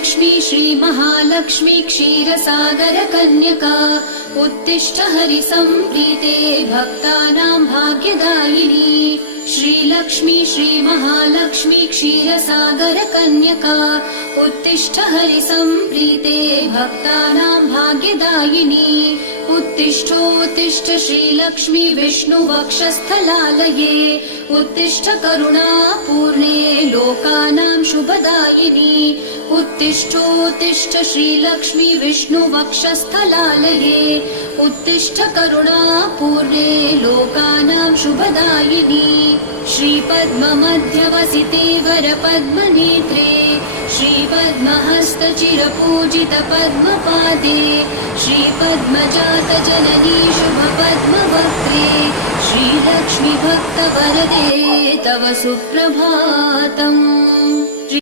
श्रीलक्ष्मी श्रीमहालक्ष्मी क्षीरसागरकन्यका उत्तिष्ठ हरिसम्प्रीते भक्तानां भाग्यदायिनी। श्रीलक्ष्मी श्रीमहालक्ष्मी क्षीरसागरकन्यका उत्तिष्ठ हरिसम्प्रीते भक्तानां भाग्यदायिनी। उत्तिष्ठोत्तिष्ठ श्रीलक्ष्मी विष्णुवक्षस्थलालये उत्तिष्ठ करुणापूर्णे लोकानां शुभदायिनी। उत्तिष्ठोत्तिष्ठ श्रीलक्ष्मी विष्णुवक्षस्थलालये उत्तिष्ठ करुणापूर्णे लोकानां शुभदायिनी। श्रीपद्ममध्यवसिते वरपद्मनेत्रे श्रीपद्महस्तचिरपूजितपद्मपादे श्रीपद्मजातजननी शुभपद्मवक्त्रे श्रीलक्ष्मी भक्तवरदे तव सुप्रभातम्।